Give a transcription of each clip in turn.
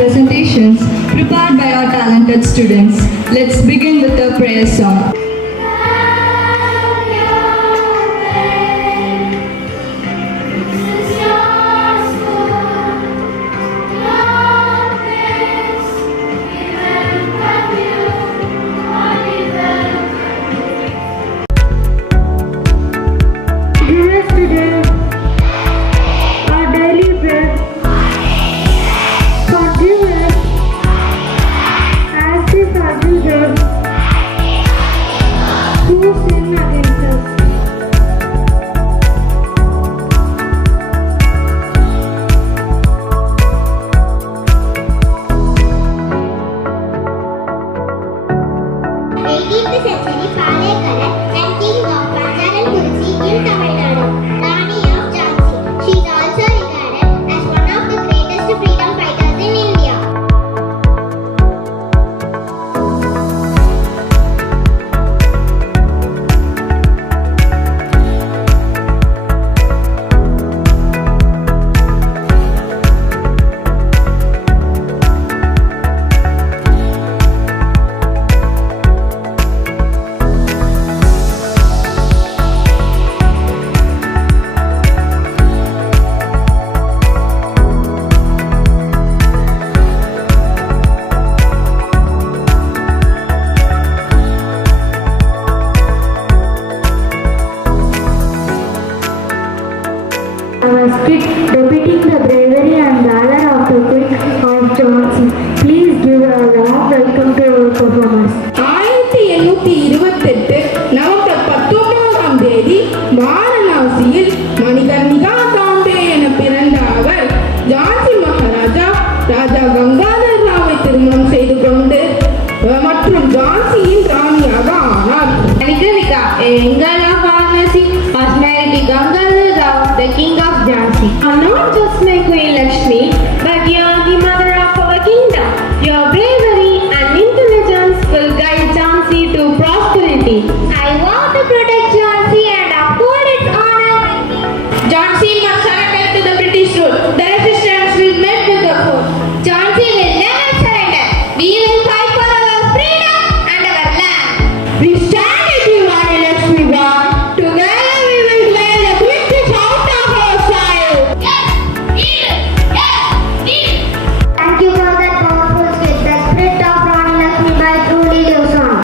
presentations prepared by our talented students. Let's begin with a prayer song. Depicting the bravery and valor of the Queen of Jhansi. Please give a warm welcome to our performers. 1828 November 19ஆம் தேதி வாரணாசியில் மணிகர்ணிகா தாண்டே என பிறந்த அவர் ஜான்சி மகாராஜா ராஜா கங்காதர் ராவை திருமணம் செய்து கொண்டு மற்றும் ஜான்சியின் ராணியாக ஆனார். Manikarnika, a young girl of Varanasi, was married to Gangadhar Rao, the king of Jhansi. Not just my Queen Lakshmi, but you are the mother of our kingdom. Your bravery and intelligence will guide Jhansi to prosperity. I want to protect Jhansi and uphold its honor. Jhansi must surrender to the British rule. The resistance will melt with the foe. Jhansi will never surrender. We will fight for our freedom and our land. We stand with you, Rani Lakshmi Bai. Together we will drive the British out of our soil. Thank you for that powerful speech. The spirit of Rani Lakshmi Bai truly lives on.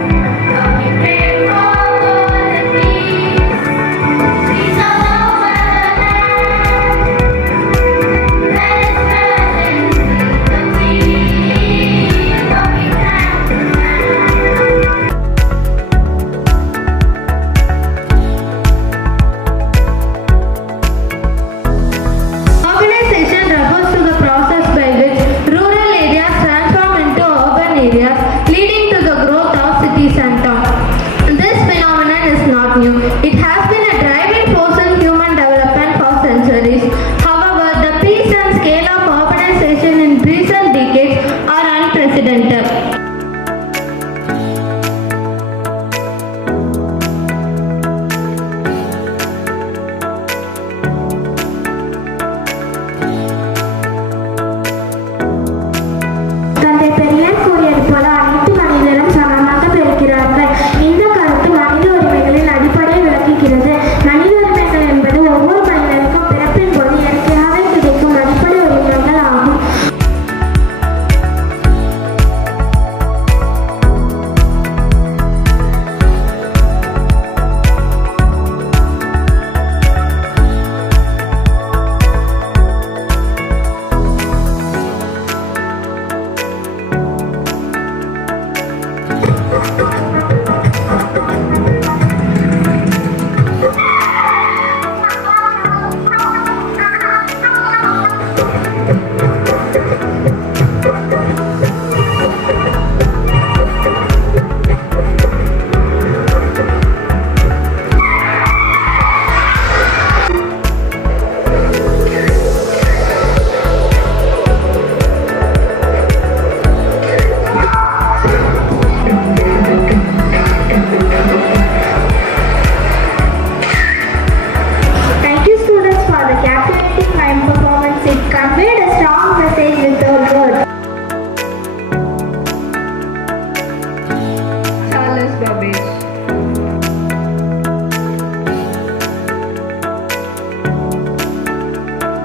Urbanization refers to the process by which rural areas transform into urban areas, leading to the growth of cities and towns. This phenomenon is not new. It has been a driving force in human development for centuries. However, the pace and scale of urbanization in recent decades are unprecedented. தந்தை பெரியார் கூறியது போல அனைத்து மனிதரும் சமமாக பிறக்கிறார்கள். இந்த கருத்து மனித உரிமைகளின் அடிப்படையை விளக்குகிறது. மனித உரிமைகள் என்பது ஒவ்வொரு மனிதனுக்கும் பிறப்பின் போது இயற்கையாகவே கிடைக்கும் அடிப்படை உரிமைகள் ஆகும்.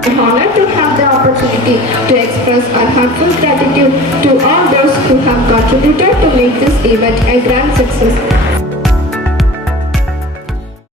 I'm honored to have the opportunity to express our heartfelt gratitude to all those who have contributed to make this event a grand success.